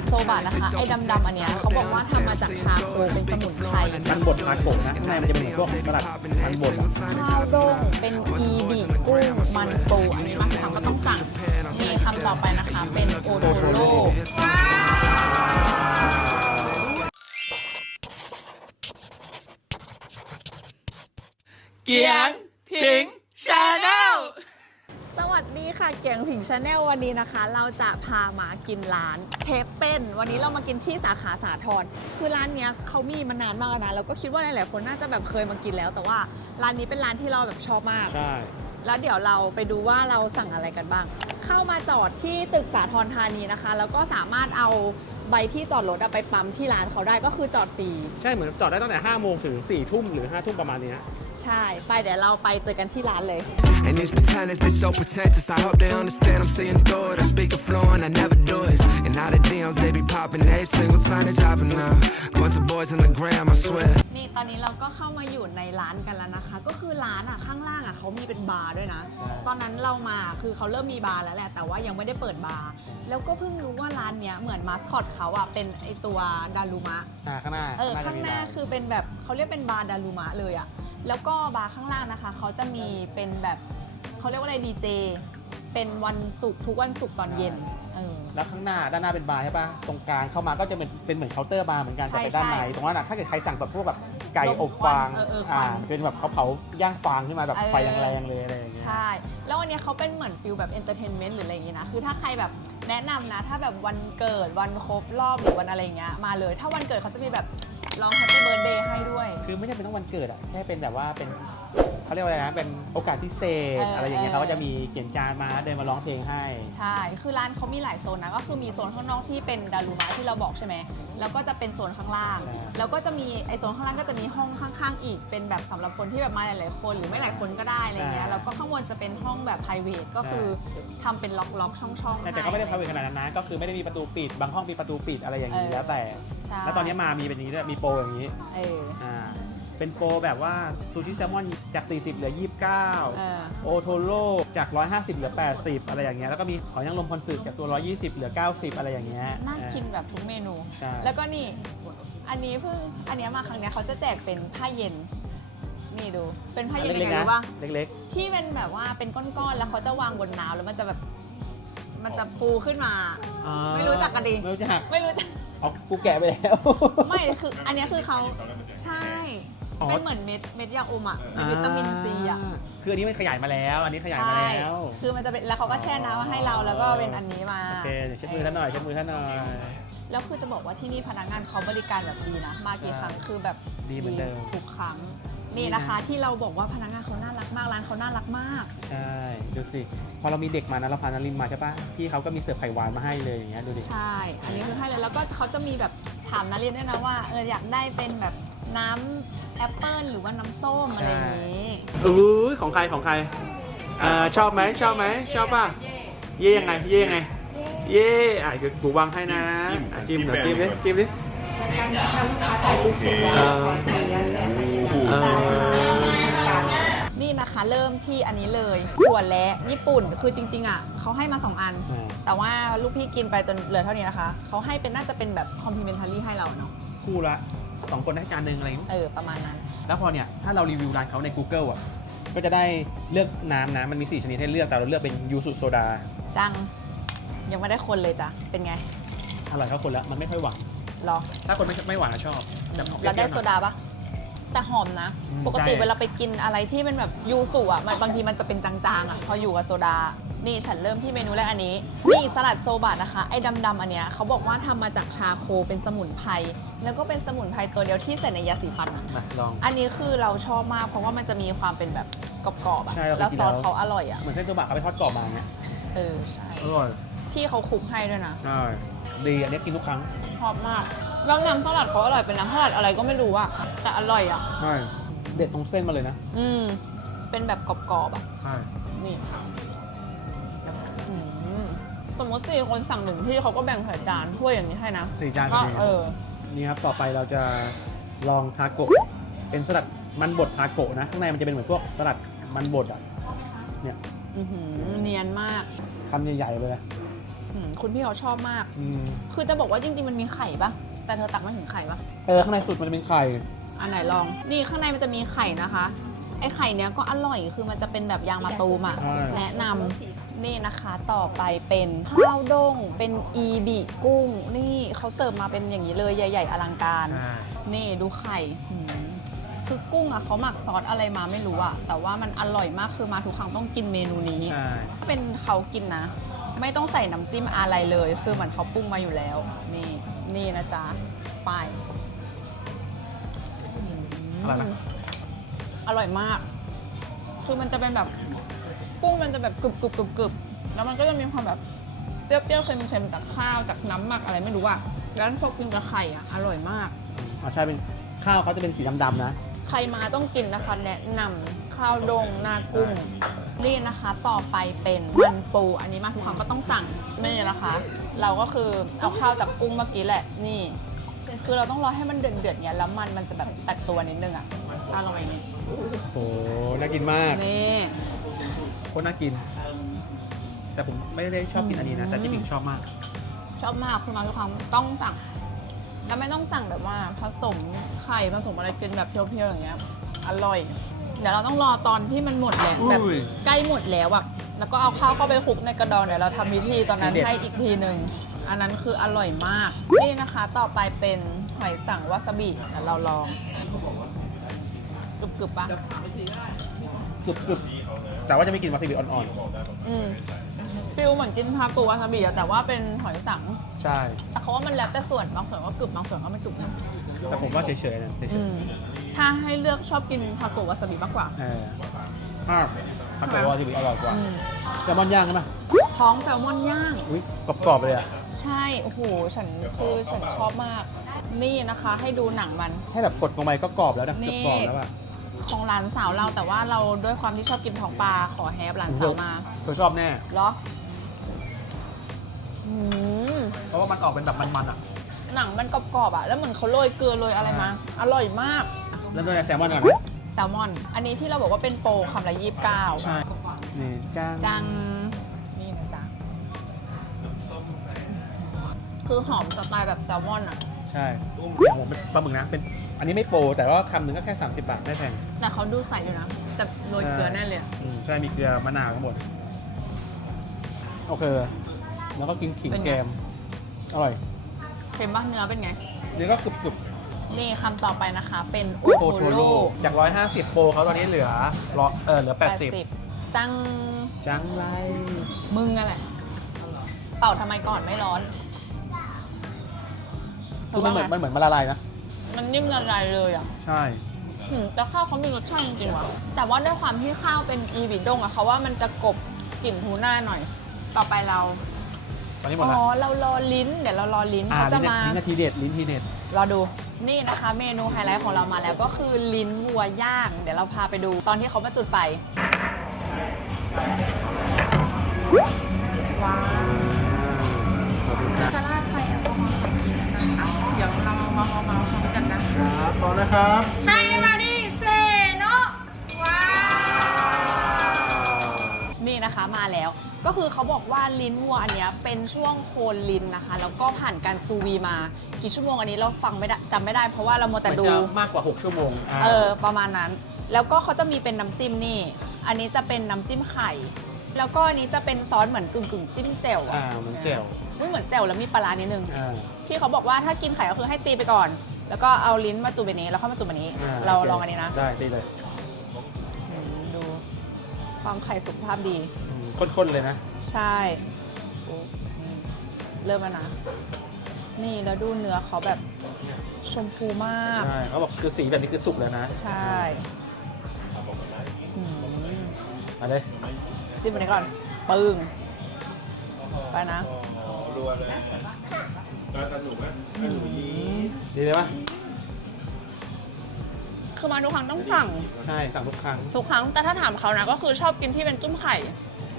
ดโซบะนะคะ ไอ้ดำๆอันเนี้ยเขาบอกว่าทำมาจากชาโคเป็นสมุนไพรมันบดทาโกนะข้างในมันจะเป็นเหมือนพวกสลัดมันบดอะข้าวโด้งเป็นอีบิกุ้งมันปูอันนี้มาทำก็ต้องสั่งมีคำต่อไปนะคะ เป็นโอโทโร่เกียงพิงชาแนล สวัสดีค่ะเกียงผิงชาแนลวันนี้นะคะ เราจะพามากินร้านเทปเป็น วันนี้เรามากินที่สาขาสาทรคือร้านเนี้ยเขามีมานานมากแล้วนะแล้วก็คิดว่าหลายๆคนน่าจะแบบเคยมากินแล้ว แต่ว่าร้านนี้เป็นร้านที่เราแบบชอบมาก ใช่ แล้วเดี๋ยวเราไปดูว่าเราสั่งอะไรกันบ้าง เข้ามาจอดที่ตึกสาทรธานีนะคะ แล้วก็สามารถเอาใบที่จอดรถอะไปปั๊มที่ร้านเขาได้ก็คือจอดฟรีใช่เหมือนจอดได้ตั้งแต่5โมงถึง4ทุ่มหรือ5ทุ่มประมาณเนี้ย ใช่ ไปเดี๋ยวเราไปเจอกันที่ร้านเลย And these pretenders, they so pretentious. I hope they understand I'm seeing through it. I speak it fluent, I never do it. And now the DMs, they be popping every single time they dropping now. Bunch of boys on the gram, I swear. นี่ตอนนี้เราก็เข้ามาอยู่ในร้านกันแล้วนะคะ ก็คือร้านอะข้างล่างอะเขามีเป็นบาร์ด้วยนะ ตอนนั้นเรามาคือเขาเริ่มมีบาร์แล้วแหละ แต่ว่ายังไม่ได้เปิดบาร์ แล้วก็เพิ่งรู้ว่าร้านเนี้ยเหมือนมาสคอตเขาอะเป็นไอตัวดารุมะ อ่าข้างหน้าเออจะข้างมีหน้าร้คือเป็นแบบเขาเรียกเป็นบาร์ดารุมะเลยอะ แล้วก็บาร์ข้างล่างนะคะเขาจะมีเป็นแบบเขาเรียกว่าอะไรดีเจเป็นวันศุกร์ทุกวันศุกร์ตอนเย็นเออ แล้วข้างหน้าด้านหน้าเป็นบาร์ใช่ปะตรงกลางเข้ามาก็จะเป็นเป็นเหมือนเคาน์เตอร์บาร์เหมือนกันใช่แต่เป็นด้านในใช่ตรงนั้นอะถ้าเกิดใครสั่งแบบพวกแบบไก่ลมอบฟางควันเออเออควันอ่าเป็นแบบเขาเผาย่างฟางขึ้นมาแบบเออไฟแรงๆเลยอะไรอย่างเงี้ย ใช่ แล้ววันเนี้ยเขาเป็นเหมือนฟิลแบบเอนเตอร์เทนเมนต์หรืออะไรอย่างงี้นะ คือถ้าใครแบบแนะนำนะ ถ้าแบบวันเกิดวันครบรอบหรือวันอะไรอย่างเงี้ยมาเลย ถ้าวันเกิดเขาจะมีแบบ ลองแฮปปี้เบิร์ดเดย์ให้ด้วย คือไม่ใช่เป็นต้องวันเกิดอะแค่เป็นแบบว่าเป็น เขาเรียกว่าอะไรนะเป็นโอกาสพิเศษ เออออะไรอย่างเงี้ยเออ เขาก็จะมีเขียนจานมาเดินมาร้องเพลงให้ ใช่ คือร้านเขามีหลายโซนนะ ก็คือมีโซนข้างนอกที่เป็นดารุมะที่เราบอกใช่ไหม แล้วก็จะเป็นโซนข้างล่าง ใช่ แล้วก็จะมีไอโซนข้างล่างก็จะมีห้องข้างๆ อีก เป็นแบบสำหรับคนที่แบบมาหลายๆคน หรือไม่หลายคนก็ได้อะไรเงี้ย แล้วก็ข้างบนจะเป็นห้องแบบ p r i v a t ก็คือทำเป็นล็อกๆ ช่องๆใช่แต่ก็ไม่ได้พาเวขนาดนั้นนะก็คือไม่ได้มีประตูปิดบางห้องมีประตูปิดอะไรอย่างนี้เออ แล้วแต่ ใช่แล้วตอนนี้มามีเป็นอย่างนี้ด้วยมีโปรอย่างนี้เออ อ่า เป็นโปรแบบว่าซูชิแซลมอนจาก 40 เหลือ เอ29 อ โอโทโร่จาก 150 เหลือ 80 อะไรอย่างเงี้ยแล้วก็มีหอยนางรมคอนสึจากตัว 120 เหลือ 90 อะไรอย่างเงี้ยน่ากินแบบทุกเมนู ใช่แล้วก็นี่ อันนี้เพิ่ง อันเนี้ยมาครั้งเนี้ยเขาจะแจกเป็นผ้าเย็น นี่ดู เป็นผ้าอะเย็นยังเล็กไงๆนะรู้ป่ะ เล็กที่เป็นแบบว่าเป็นก้อนๆ แล้วเขาจะวางบนน้ำแล้วมันจะแบบ มันจะฟูขึ้นมา ๆอ่าไม่รู้จักกันดิไม่รู้จักไม่รู้จักเอากูแกะไปแล้ว ไม่ คือ อันเนี้ยคือเขา ใช่ อ๋อ เป็นเหมือนเม็ดเม็ดยาอมอะเป็นวิตามินซีอะคืออันนี้มันขยายมาแล้ว อันนี้ขยายมาใช่แล้วคือมันจะเป็นแล้วเขาก็แช่น้ำมาให้เราแล้วก็เป็นอันนี้มา โอเคเดี๋ยวเช็ดมือท่านหน่อยเช็ดมือท่านหน่อย แล้วคือจะบอกว่าที่นี่พนักงานเขาบริการแบบดีนะ มากี่ครั้งคือแบบดีเหมือนเดิม ทุกครั้งนี่นะคะที่เราบอกว่าพนักงานเขาน่ารักมากร้านเขาน่ารักมาก ใช่ดูสิพอเรามีเด็กมานะเราพานารินมาใช่ปะพี่เขาก็มีเสิร์ฟไข่หวานมาให้เลยอย่างเงี้ยดูดิใช่ อันนี้คือให้เลยแล้วก็เขาจะมีแบบถามนักเรียนด้วยนะว่าเอออยากได้เป็นแบบ น้ำแอปเปิลหรือว่าน้ำส้มอะไรอย่างนี้อุ้ยของใครของใครอ่าชอบไหมชอบไหมชอบป่ะ เย่ยังไง เย่ยังไง เย่อะเดี๋ยวกูวางให้นะอะจิ้มเดี๋ยวจิ้มดิจิ้มดิเออเออ นี่นะคะเริ่มที่อันนี้เลยถั่วและญี่ปุ่นคือจริง ๆ อะเขาให้มา 2 อันอ่าแต่ว่าลูกพี่กินไปจนเหลือเท่านี้นะคะ เขาให้เป็นน่าจะเป็นแบบคอมพลีเมนทารี่ให้เราเนาะคู่ละ สองคนได้จานหนึ่งอะไรอย่างงี้เออประมาณนั้น แล้วพอเนี่ยถ้าเรารีวิวร้านเขาใน Google อะก็จะได้เลือกน้ำนะมันมี 4 ชนิดให้เลือกแต่เราเลือกเป็นยูสุโซดาจัง ยังไม่ได้คนเลยจ้ะ เป็นไงอร่อยเท่าคนละมันไม่ค่อยหวานรอถ้าคนไม่ไม่หวานอะชอบจะออกเปรี้เรายวๆได้หโซน่อยดาปะแต่หอมนะ อืมปกติใช่ เวลาไปกินอะไรที่เป็นแบบยูสุอะมันบางทีมันจะเป็นจางๆอะพออยู่กับโซดา นี่ฉันเริ่มที่เมนูแรกอันนี้ นี่สลัดโซบะนะคะ ไอ้ดำๆอันเนี้ยเขาบอกว่าทำมาจากชาโคเป็นสมุนไพร แล้วก็เป็นสมุนไพรตัวเดียวที่ใส่ในยาสีฟันอะมาลอง อันนี้คือเราชอบมากเพราะว่ามันจะมีความเป็นแบบกรอบๆอะใช่เราเคยแล้วกินซอสแล้วเขาอร่อยอะเหมือนเส้นตัวบะเขาไปทอดกรอบมาเนี่ยเออใช่ อร่อยพี่เขาคลุกให้ด้วยนะ ใช่ดีอันนี้กินทุกครั้งชอบมาก แล้วน้ำสลัดเขาอร่อยเป็นน้ำสลัดอะไรก็ไม่รู้อะแต่อร่อยอะใช่เด็ดตรงเส้นมาเลยนะอืม เป็นแบบกรอบๆอะใช่นี่อืม สมมติสี่คนสั่งหนึ่งที่เขาก็แบ่งใส่จานถ้วยอย่างนี้ให้นะสี่จานพก็อดีเออ นี่ครับ ต่อไปเราจะลองทาโกะเป็นสลัดมันบดทาโกะนะ ข้างในมันจะเป็นเหมือนพวกสลัดมันบดอะ เนี่ยอื้อหือเนียนมากคำใหญ่ๆเลยอืมคุณพี่เขาชอบมาก อืมคือจะบอกว่าจริงๆมันมีไข่ปะแต่เธอตักไม่ถึงไข่ปะเออข้างในสุดมันจะเป็นไข่ อันไหนลอง นี่ข้างในมันจะมีไข่นะคะ ไอไข่เนี้ยก็อร่อยคือมันจะเป็นแบบยางมะตูมอะใช่ แนะนำ นี่นะคะต่อไปเป็นข้าวด้ง เป็นอีบิกุ้ง นี่เขาเสิร์ฟมาเป็นอย่างนี้เลยใหญ่ ๆ อลังการ ใช่ นี่ดูไข่หืมคือกุ้งอะเขาหมักซอสอะไรมาไม่รู้อะแต่ว่ามันอร่อยมากคือมาทุกครั้งต้องกินเมนูนี้ ใช่ เป็นเขากินนะ ไม่ต้องใส่น้ำจิ้มอะไรเลย คือเหมือนเขาปรุงมาอยู่แล้ว นี่ นี่นะจ๊ะ ไปอะไรนะอร่อยมาก คือมันจะเป็นแบบ กุ้งมันจะแบบกรึบกรึบกรึบกรึบแล้วมันก็จะมีความแบบเปรี้ยวๆเค็มๆจากข้าวจากน้ำหมักอะไรไม่รู้อะแล้วพอกินกับไข่อะอร่อยมาก อ๋อใช่เป็นข้าวเขาจะเป็นสีดำๆนะ ใครมาต้องกินนะคะแนะนำข้าวดงนากุ้งนี่นะคะ ต่อไปเป็นมันปูอันนี้มาทุกครั้งก็ต้องสั่งนี่นะคะ เราก็คือเอาข้าวจากกุ้งเมื่อกี้แหละนี่ คือเราต้องรอให้มันเดือดเดือดๆเนี่ยแล้วมันมันจะแบบแตกตัวนิดนึงอะอร่อยนี่โอ้น่ากินมาก นี่ โคตรน่ากิน แต่ผมไม่ได้ชอบกินอันนี้นะ แต่ที่ปิงชอบมาก ชอบมากคือมาทุกครั้งต้องสั่ง แล้วไม่ต้องสั่งแบบว่าผสมไข่ผสมอะไรกินแบบเพียวๆอย่างเงี้ย อร่อย เดี๋ยวเราต้องรอตอนที่มันหมดแล้วแบบอุ้ย ใกล้หมดแล้วอะแล้วก็เอาข้าวเข้าไปคลุกในกระดองเดี๋ยวเราทำวิธีตอนนั้นทีเด็ดให้อีกทีหนึ่งอันนั้นคืออร่อยมาก นี่นะคะ ต่อไปเป็นหอยสังวาซาบิเดี๋ยวเราลองกรึบๆปะ กรึบกรึบ แต่ว่าจะไม่กินวาซาบิอ่อนอืมฟิลเหมือนกินทาโกวาซาบิอะแต่ว่าเป็นหอยสัง ๆ ใช่ แต่เขาว่ามันแล้วแต่ส่วนบางส่วนก็กรึบบางส่วนก็ไม่กรึบนะแต่ผมว่าเฉยๆนะเฉยอืมถ้าให้เลือกชอบกินทาโกะวาซาบิมากกว่า ๆเออถ้าถ้าเกิดวาซาบิอร่อยกว่าอืมแซลมอนย่างใช่ไหมท้องแซลมอนย่าง อุ้ยกรอบๆเลยอะใช่ โอ้โห ฉันคือฉันชอบมาก นี่นะคะ ให้ดูหนังมัน แค่แบบกดลงไปก็กรอบแล้วนะนี่เกือบกรอบแล้วอะ ของร้านสาวเราแต่ว่าเราด้วยความที่ชอบกินท้องปลาขอแฮปร้านสาวมาเธอชอบแน่ เหรออืมเพราะว่ามันออกเป็นแบบมันๆอะ หนังมันกรอบๆอะ แล้วเหมือนเขาโรยเกลือโรยอะไรมา อร่อยมาก เริ่มต้นจากแซลมอนก่อนนะแซลมอน อันนี้ที่เราบอกว่าเป็นโปรคำละยี่สิบเก้าใช่ นี่จ้างจัง นี่นะจ๊ะ คือหอมสไตล์แบบแซลมอนอะ ใช่อย่างผมเป็นปลาหมึกนะ เป็น อันนี้ไม่โปรแต่ว่าคำหนึ่งก็แค่ 30 บาทไม่แพงแต่เขาดูใส่อยู่นะ แต่โรยเกลือแน่เลยอะอืมใช่มีเกลือมะนาวทั้งหมดโอเค แล้วก็กินขิงแกมอร่อยเค็มปะเนื้อเป็นไง นี่ก็กรุบกรุบนี่คำต่อไปนะคะ เป็นโอโอโทโทโร่โร่จาก 150 โปรเขาตอนนี้เหลือร้อยเออเหลือ 80 80จัง จังไรมึงอะแหละเป่าทำไมก่อนไม่ร้อน คือมันเหมือนมันเหมือนมันละลายนะ มันนิ่มละลายเลยอะใช่ อืมแต่ข้าวเขามีรสชาติจริงๆว่ะ แต่ว่าด้วยความที่ข้าวเป็นอีบิดงอะเขาว่ามันจะกลบกลิ่นทูน่าหน่อย ต่อไปเรา ตอนนี้หมดอ๋แล้วอเรารอลิ้น เดี๋ยวเรารอลิ้นอ่าเขาจะลิ้นมา ลิ้นนาทีเด็ดลิ้นทีเด็ด รอดู นี่นะคะ เมนูไฮไลท์ของเรามาแล้วก็คือลิ้นวัวย่าง เดี๋ยวเราพาไปดูตอนที่เขามาจุดไฟว้าวจะราดไฟแอลกอฮอล์ใส่กินนะคะ เดี๋ยวเรามาเมาๆพร้อมกันนะ ครับพร้อมนะครับ ให้มาดิเซโนว้าวนี่นะคะมาแล้ว ก็คือเขาบอกว่าลิ้นวัวอันเนี้ยเป็นช่วงโคนลิ้นนะคะ แล้วก็ผ่านการซูวีมากี่ชั่วโมงอันนี้เราฟังไม่ได้จำไม่ได้เพราะว่าเราโมวแต่ดู มันจะมากกว่า 6 ชั่วโมงาเออประมาณนั้น แล้วก็เขาจะมีเป็นน้ำจิ้มนี่ อันนี้จะเป็นน้ำจิ้มไข่ แล้วก็อันนี้จะเป็นซอสเหมือนกึ่งกึ่งๆจิ้มแจ่วอ่าอะเหมือนแจ่วไม่เหมือนแจ่วแล้วมีปลาร้านิดนึง อ่า พี่เขาบอกว่าถ้ากินไข่ก็คือให้ตีไปก่อน แล้วก็เอาลิ้นมาจุ่มไปนี้แล้วค่อยมาจุ่มอันนี้ อ่าเราโคลองอันนี้นะได้ดีเลยอืมดูความไข่สุขภาพดี อืมข้นๆเลยนะ ใช่นี่เริ่มแล้วนะ นี่แล้วดูเนื้อเขาแบบชมพูมาก ใช่เขาบอกคือสีแบบนี้คือสุกแล้วนะใช่อืมมาเลยจิ้มอันนี้ก่อน ปึ้ง ไปนะ ดีเลยปะคือมาทุกครั้งต้องสั่ง ใช่สั่งทุกครั้ง ทุกครั้งแต่ถ้าถามเขานะก็คือชอบกินที่เป็นจุ้มไข่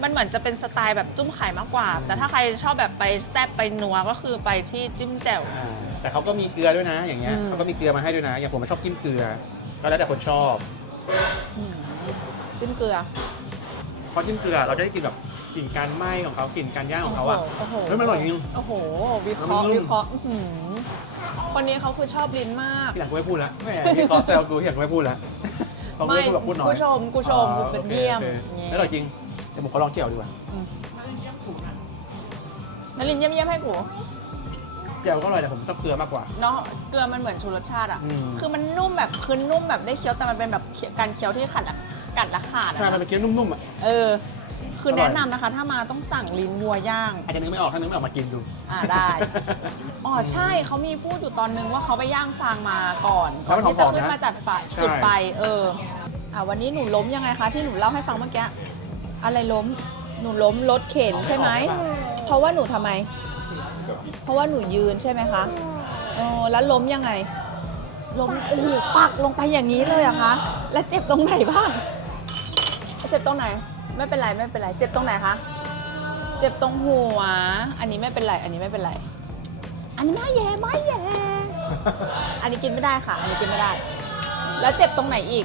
มันเหมือนจะเป็นสไตล์แบบจุ้มไข่มากกว่า แต่ถ้าใครชอบแบบไปแซ่บไปนัวก็คือไปที่จิ้มแจ่ว อ่าแต่เขาก็มีเกลือด้วยนะ อย่างเงี้ยอืม เขาก็มีเกลือมาให้ด้วยนะ อย่างผมชอบจิ้มเกลือ ก็แล้วแต่คนชอบอืมจิ้มเกลือ เพราะจิ้มเกลือเราจะได้กินแบบกลิ่นการไหม้ของเขากลิ่นการย่างของเขาอะโอ้โหเฮ้ยมันอร่อยจริง โอ้โหวิเคราะห์มันนุ่มวิเคราะห์อื้อหือ คนนี้เขาคือชอบลิ้นมากที่หลังกูไม่พูดแล้วแหม่ที่คอเซลกูที่หลังกูไม่พูดแล้วลองไม่ไม่พูดแบบพูดหน่อยกูชมกูชมอ๋อกูเป็นเยี่ยมโอคเนี่ยแล้วอร่อยจริงแต่ผมขอลองเจียวดีกว่านารินเยี่ยมเยี่ยมให้กูเจียวก็อร่อยแต่ผมชอบเกลือมากกว่า เนาะเกลือมันเหมือนชูรสชาติอะ อืม คือมันนุ่มแบบคือนุ่มแบบได้เคี้ยวแต่มันเป็นแบบเคี้ยวการเคี้ยวที่ขัดอะกัดและขาดอะใช่มันเป็นเกี๊ยวนุ่มๆอะเออ คืออร่อย แนะนำนะคะ ถ้ามาต้องสั่งลิ้นวัวย่าง อาจจะนึกไม่ออกถ้านึกไม่ออกมากินดู อ่าได้ อ๋อใช่เขามีพูดอยู่ตอนนึงว่าเขาไปย่างฟางมาก่อนก่อนที่จะขึ้นมาจัดไฟจุดไฟเอออ่าวันนี้หนูล้มยังไงคะ ที่หนูเล่าให้ฟังเมื่อกี้อะไรล้มหนูล้มรถเข็นใช่ไหมเพราะว่าหนูทำไม เพราะว่าหนูยืนใช่ไหมคะเออแล้วล้มยังไงล้มโอ้โหปักลงไปอย่างนี้เลยเหรอะคะแล้วเจ็บตรงไหนบ้างเจ็บตรงไหน ไม่เป็นไรไม่เป็นไร เจ็บตรงไหนคะ เจ็บตรงหัว อันนี้ไม่เป็นไร อันนี้ไม่เป็นไร อันนี้ไม่แย่ไม่แย่ อันนี้กินไม่ได้ค่ะ อันนี้กินไม่ได้ แล้วเจ็บตรงไหนอีก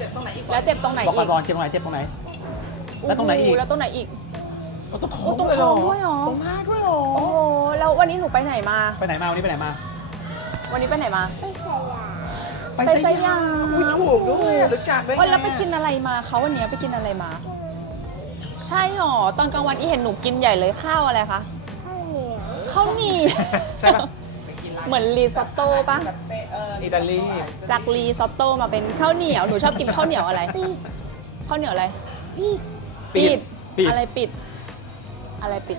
แล้วเจ็บตรงไหนบอกอีก่อกนบอลเจ็บตรงไหนเจ็บตรงไหน แล้วตรงไหนอีกโโแล้วตรงไหนอีกตรงโอ้ตรงท้องด้วยเหรอตรงหน้าด้วยเหรอ โอ้โห แล้ววันนี้หนูไปไหนมา ไปไหนมา วันนี้ไปไหนมา วันนี้ไปไหนมา ไปไปสยามอุ๊ยถูกด้วยรู้จักได้ไงโอ้ยแล้วไปกินอะไรมาเขาวันนี้ไปกินอะไรมา ใช่หรอ ตอนกลางวันอีเห็นหนูกินใหญ่เลยข้าวอะไรคะข้าวเหนียวใช่ปะเหมือนรีซอตโต้ปะอิตาลีจากรีซอตโต้มาเป็นข้าวเหนียว หนูชอบกินข้าวเหนียวอะไรข้าวเหนียวอะไรปิด ปิด อะไรปิด อะไรปิด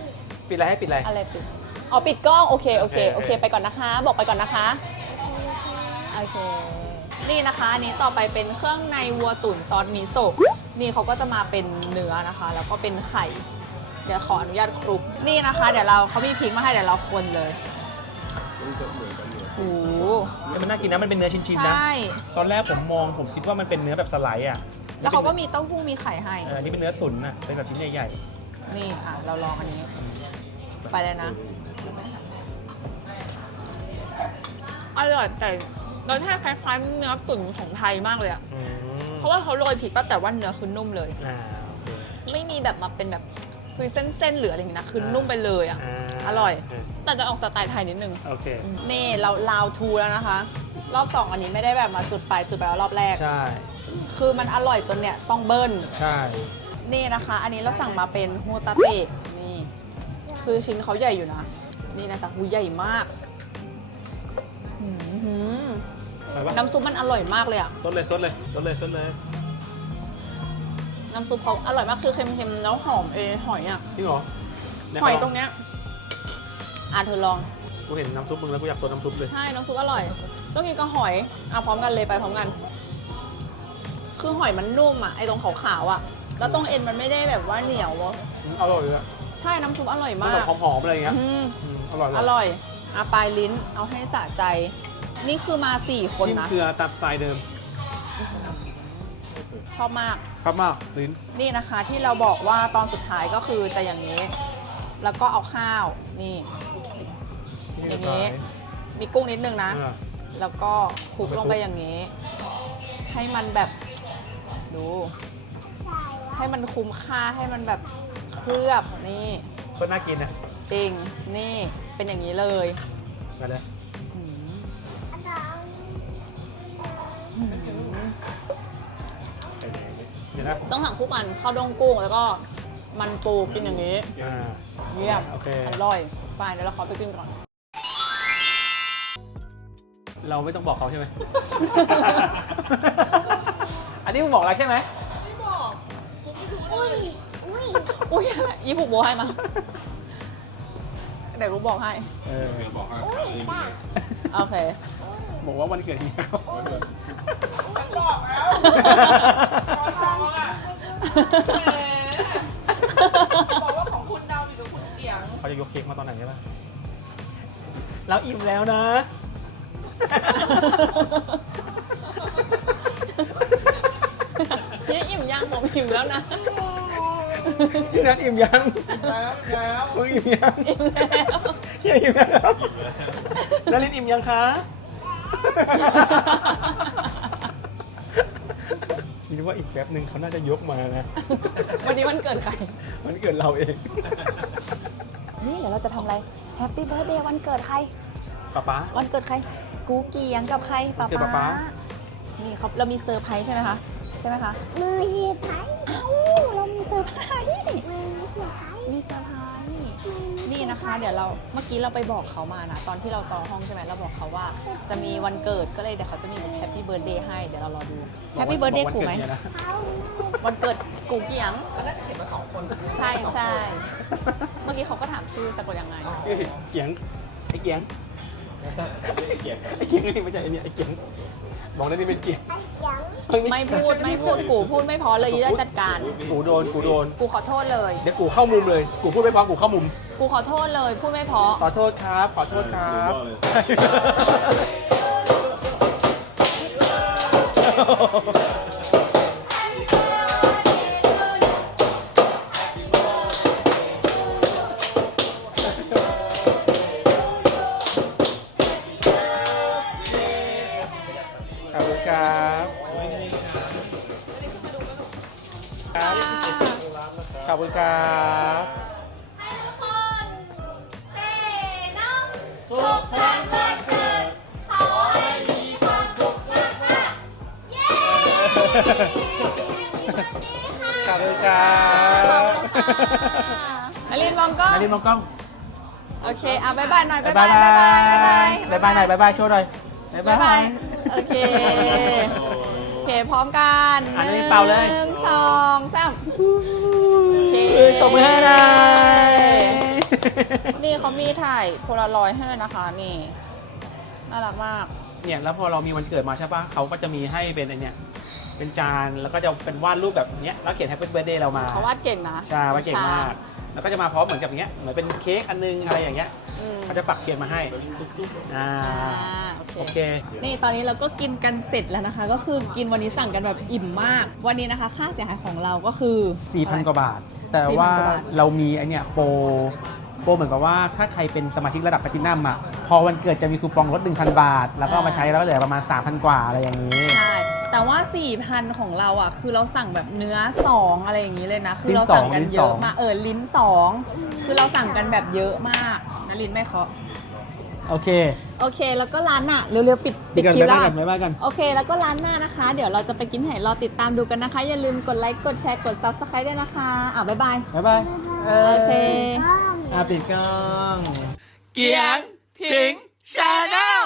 ปิดอะไรให้ปิดอะไร อะไรปิด อ๋อปิดกล้อง โอเค โอเค โอโอเค เค ไปก่อนนะคะ บอกไปก่อนนะคะ โอเค นี่นะคะอันนี้ต่อไปเป็นเครื่องในวัวตุ๋นซอสมิโซะ นี่เขาก็จะมาเป็นเนื้อนะคะ แล้วก็เป็นไข่ เดี๋ยวขออนุญาตคลุก นี่นะคะ เดี๋ยวเราเขามีพริกมาให้เดี๋ยวเราคนเลยโอ้โห มันน่ากินนะมันเป็นเนื้อชิ้นๆนะ ใช่ ตอนแรกผมมองผมคิดว่ามันเป็นเนื้อแบบสไลด์อะแล้วเขาก็มีเต้าหู้มีไข่ให้ เอออันนี้เป็นเนื้อตุ๋นอะเป็นแบบชิ้นใหญ่นี่อะเราลองอันนี้ ไปเลยนะ อร่อยแต่รสชาติคล้ายๆเนื้อตุ๋นของไทยมากเลยอะๆอืมเพ ราะว่าเขาโรยพริกป่ะแต่ว่าเนื้อคือนุ่มเลย อ่าโอเคไม่มีแบบมาเป็นแบบคือเส้นๆหรืออะไรอย่างนี้นะคือนุ่มไปเลยอะาอร่อย แต่จะออกสไตล์ไทยนิดนึง โอเค นี่เราลาวทูแล้วนะคะ รอบสองอันนี้ไม่ได้แบบมาจุดไฟจุดไปแล้วรอบแรก ใช่ คือมันอร่อยจนเนี่ยต้องเบิ้ล ใช่ นี่นะคะ อันนี้เราสั่งมาเป็นโฮตาเตะนี่ คือชิ้นเขาใหญ่อยู่นะ นี่นะจ๊ะหูใหญ่มากอื้อหือ ใช่ปะน้ำซุปมันอร่อยมากเลยอะซดเลยซดเลยซดเลยซดเลยน้ำซุปเขาอร่อยมากคือเค็มๆแล้วหอมเอหอยอะจริงเหรอหอยตรงเนี้ยอะเธอลอง กูเห็นน้ำซุปมึงแล้วกูอยากซดน้ำซุปเลย ใช่น้ำซุปอร่อย ต้องกินกับหอยอะพร้อมกันเลยไปพร้อมกัน คือหอยมันนุ่มอะไอตรงขาวๆอะแล้วตรงเอ็นมันไม่ได้แบบว่าเหนียวอะอืมอร่อยเลยอะใช่น้ำซุปอร่อยมันมาแบกบหอมๆอะไรอย่างเงี้ยอืมอืมอร่อยอร่อยอาปลายลิ้นเอาให้สะใจ นี่คือมาสี่คนจิ้มนะ เกลือตัดทรายเดิมชอบมาก ครับมากลิ้นนี่นะคะที่เราบอกว่าตอนสุดท้ายก็คือจะอย่างนี้ แล้วก็เอาข้าว นี่ อย่างนี้ มีกุ้งนิดนึงนะ อ่า แล้วก็คลุกลงไปอย่างนี้ ให้มันแบบดู ให้มันคุ้มค่าให้มันแบบเคลือบนี่ก็น่ากินอะจริงนี่เป็นอย่างนี้เลย ไปเลย เดี๋ยวนะต้องสั่งคู่กันข้าวดองกุ้งแล้วก็มันปูกินอย่างนี้ อ่า เยี่ยมโอเค อร่อยไปเดี๋ยวเราขอไปกินก่อน เราไม่ต้องบอกเขาใช่ไหม อันนี้มึงบอกอะไรใช่ไหมอุ้ยอะไรยี่ผูกโบให้มาเดี๋ยวรู้บอกให้ เออโอเค บอกว่าวันเกิดเฮียเขา บอกว่าของคุณดาวอยู่กับคุณเกียงเขาจะยกเค้กมาตอนไหนใช่ปะเราอิ่มแล้วนะ นี่อิ่มยังผมอิ่มแล้วนะ พี่นัทอิ่มยังแล้วแล้วมึงอิ่มยังอิ่มแล้วเฮียอิ่มแล้วนารินอิ่มยังคะคิด ว่าอีกแป๊บหนึ่งเขาน่าจะยกมานะ วันนี้วันเกิดใคร มันเกิดเราเองนี่เดี๋ยวเราจะทำอะไรแฮปปี้เบิร์ดเดย์วันเกิดใคร ป๊าป๊า วันเกิดใคร กูเกียงกับใครป๊าวันเกิดป๊าป๊านี่เขาเรามีเซอร์ไพรส์ใช่ไหมคะ ใช่ไหมคะ มือชีพายเอ้าเรามีเซอร์ไพรส์มือชีพาย มีเซอร์ไพรส์นี่นะคะ เดี๋ยวเราเมื่อกี้เราไปบอกเขามานะ ตอนที่เราจองห้องใช่ไหมเราบอกเขาว่าจะมีวันเกิดก็เลยเดี๋ยวเขาจะมีแฮปปี้เบิร์ดเดย์ให้เดี๋ยวเรารอดูแฮปปี้เบิร์ดเดย์กูไหมเขาวันเกิดกูเกียงน่าจะเขียนมาสองคนใช่ใช่เมื่อกี้เขาก็ถามชื่อสะกดยังไงเอ้ยเกียงไอ้เกียงไอ้เกียงไอ้เกียงนี่ไม่ใช่ไอ้เนี่ยไอ้เกียง บอกได้นี่เป็นเกียงไอ้ยังเอ้ยไม่พูดไม่พูดกูพูดไม่พอเลยยี่จะจัดการ กูโดนกูโดน กูขอโทษเลย เดี๋ยวกูเข้ามุมเลย กูพูดไม่พอกูเข้ามุม กูขอโทษเลย พูดไม่เพอ ขอโทษครับ ขอโทษครับ ขอบคุณครับอลินมองกล้องนารินมองกล้องโอเคอะบายบายหน่อยบายบายบายบายบายบายบายบายหน่อยบายบายโชว์หน่อยบายบายบาบายยโอเคโอเคพร้อมกันอะนารินเป่าเลยหนึ่งสองสามโอเคเอ้ยตบมือให้หน่อยนี่เขามีถ่ายโพลารอยด์ให้เลยนะคะนี่น่ารักมากเนี่ยแล้วพอเรามีวันเกิดมาใช่ปะเขาก็จะมีให้เป็นไอเนี่ย เป็นจานแล้วก็จะเป็นวาดรูปแบบเนี้ยแล้วเขียน Happy Birthday เรามาเขาวาดเก่งนะใช่วาดเก่งมากแล้วก็จะมาพร้อมเหมือนกับอย่างเงี้ยเหมือนเป็นเค้กอันนึงอะไรอย่างเงี้ยอืมเขาจะปักเขียนมาให้อ่าอ่าโอโอเคเค นี่ตอนนี้เราก็กินกันเสร็จแล้วนะคะ ก็คือกินวันนี้สั่งกันแบบอิ่มมาก วันนี้นะคะ ค่าเสียหายของเราก็คือ 4,000 กว่าบาท แต่4,000ว่ากว่าบาท เรามีไอเนี่ยโปรโปรเหมือนกับว่าถ้าใครเป็นสมาชิกระดับแพลตินัมอะพอวันเกิดจะมีคูปองลด 1,000 บาท แล้วก็เอามาใช้แล้วก็เหลือประมาณ 3,000 กว่าอะไรอย่างนี้ใช่ แต่ว่า 4,000 ของเราอะ คือเราสั่งแบบเนื้อ 2 อะไรอย่างนี้เลยนะ คือลิ้นเราสอสั่งงกันลิ้นเยสออะงมากเออลิ้น 2 คือเราสั่งกันแบบเยอะมากนะลิ้นไม่เคาะโอเค โอเค แล้วก็ร้านอะ เร็วๆ ปิดปิปิดดกันคลิปบ๊ายแล้บายวกันบ๊ายบายกันโอเค แล้วก็ร้านหน้านะคะ เดี๋ยวเราจะไปกินที่ไหนรอติดตามดูกันนะคะ อย่าลืมกดไลค์ กดแชร์ กด subscribe ด้วยนะคะ อะ บ๊ายบาย บ๊ายบาย โอเคต้องอะ ปิดกล้อง เกียง พิงชาแนล